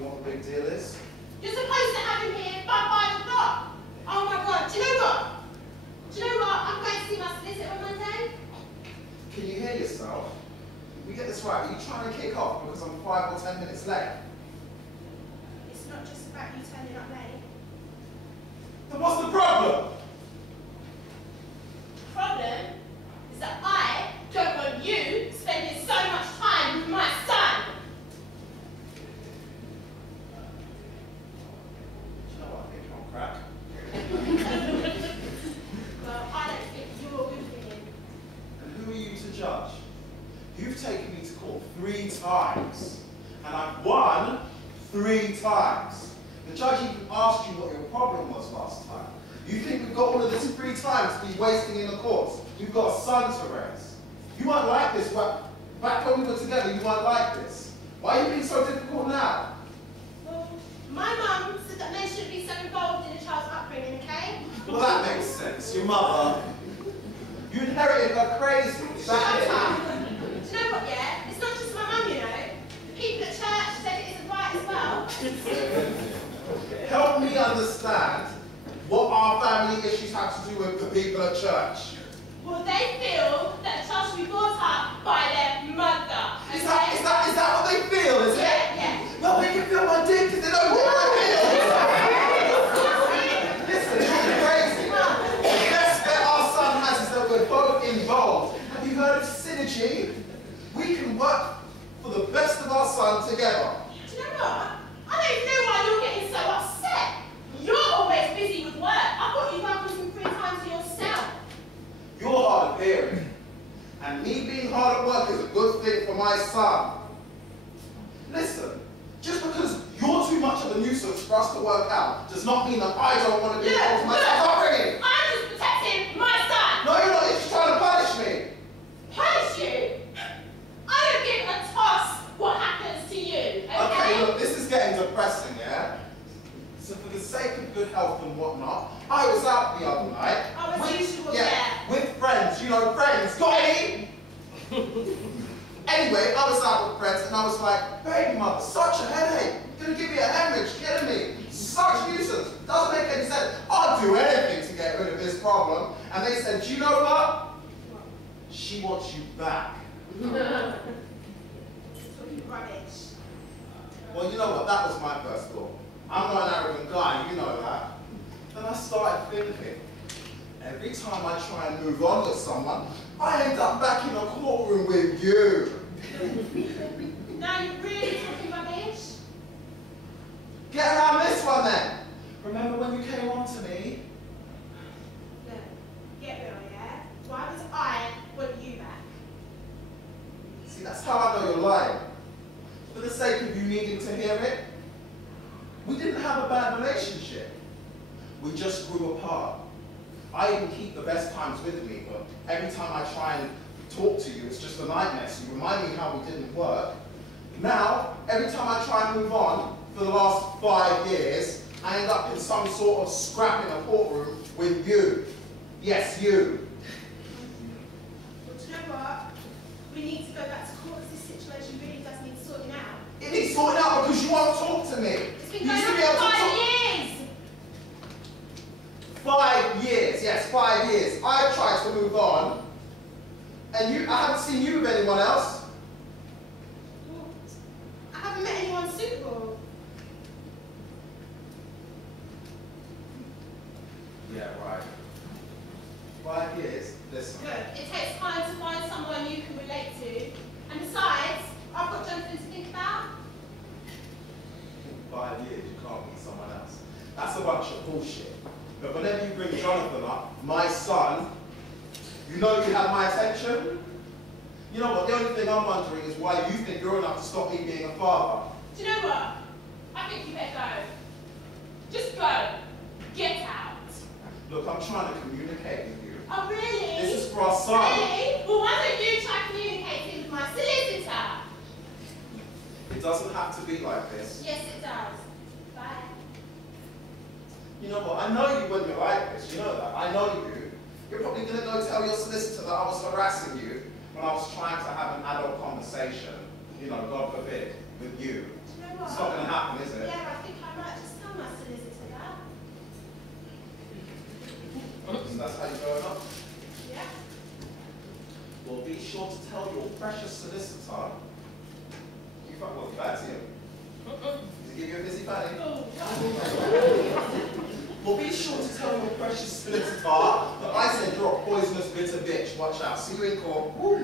wondering what the big deal is? You're supposed to have him here by 5 o'clock. Oh my God, do you know what? Do you know what? I'm going to see my solicitor on Monday. Can you hear yourself? We get this right. Are you trying to kick off because I'm 5 or 10 minutes late? It's not just about you turning up late. Then what's the problem? The problem is that I don't want you spending so much time with my son. Do you know what? I think you're on crack. Well, I don't think you're good for him. And who are you to judge? You've taken me to court 3 times, and I've won 3 times. The judge even asked you what your problem was last time. You think we've got all of this free time to be wasting in the courts? We've got a son to raise. You weren't like this back when we were together. You weren't like this. Why are you being so difficult now? Well, my mum said that men shouldn't be so involved in a child's upbringing, okay? Well, that makes sense. Your mother, you inherited her crazy. Is that it? Do you know what, yeah? It's not just my mum, you know. The people at church said it isn't right as well. Help me understand what our family issues have to do with the people at church. Well, they feel that the child should be brought up by their mother. Is that what they feel, is it? Yeah. Well, they can feel my dick because they don't feel my feelings. Listen, you're crazy. The best bet our son has is that we're both involved. Have you heard of synergy? We can work for the best of our son together. Do you know what? I don't even know why you're getting so upset. You're always busy with work. I thought you'd have some free time to yourself. You're hard of hearing. And me being hard at work is a good thing for my son. Listen, just because you're too much of a nuisance for us to work out does not mean that I don't want to be involved in my son's upbringing. I'm just protecting my son. No, you're not. You're just trying to punish me. Punish you? I don't give a toss what happens to you, okay? Okay, look, this is getting depressing, yeah? So for the sake of good health and whatnot, I was out the other night. Oh, as usual, with friends, you know, friends. Got any? Anyway, I was out with friends and I was like, baby mother, such a headache. Gonna give me a hemorrhage, kidding me. Such a nuisance. Doesn't make any sense. I'll do anything to get rid of this problem. And they said, do you know what? She wants you back. Talking rubbish. Well, you know what? That was my first thought. I'm not an arrogant guy, you know that. Then I started thinking, every time I try and move on with someone, I end up back in a courtroom with you. Now you're really talking rubbish. Get around this one then. Remember when you came on to me? No, get real, yeah? Why would I want you back? See, that's how I know you're lying. For the sake of you needing to hear it, we didn't have a bad relationship. We just grew apart. I even keep the best times with me, but every time I try and talk to you, it's just a nightmare. So you remind me how we didn't work. Now, every time I try and move on, for the last 5 years, I end up in some sort of scrap in a courtroom with you. Yes, you. Well, do you know what? We need to go back to court because this situation really does need sorting out. It needs sorting out because you won't talk to me. It's been You going used to on be able for to 5 talk- years! 5 years, yes, 5 years. I've tried to move on, and I haven't seen you with anyone else. Well, I haven't met anyone suitable. Yeah, right. 5 years? Listen. Good. It takes time to find someone you can relate to. And besides, I've got Jonathan to think about. In 5 years, you can't meet someone else. That's a bunch of bullshit. But whenever you bring Jonathan up, my son, you know you have my attention. You know what, the only thing I'm wondering is why you think you're enough to stop me being a father. Do you know what? I think you better go. Just go. Get out. Look, I'm trying to communicate with you. Oh, really? This is for our son. Really? Well, why don't you try communicating with my solicitor? It doesn't have to be like this. Yes, it does. Bye. You know what, I know you when you're like this, you know that. I know you. You're probably going to go tell your solicitor that I was harassing you when I was trying to have an adult conversation, you know, God forbid, with you. Do you know what? It's not going to happen, is it? funny. Oh, Well, be sure to tell your precious solicitor that I said you're a poisonous bitter bitch. Watch out. See you in court. Woo.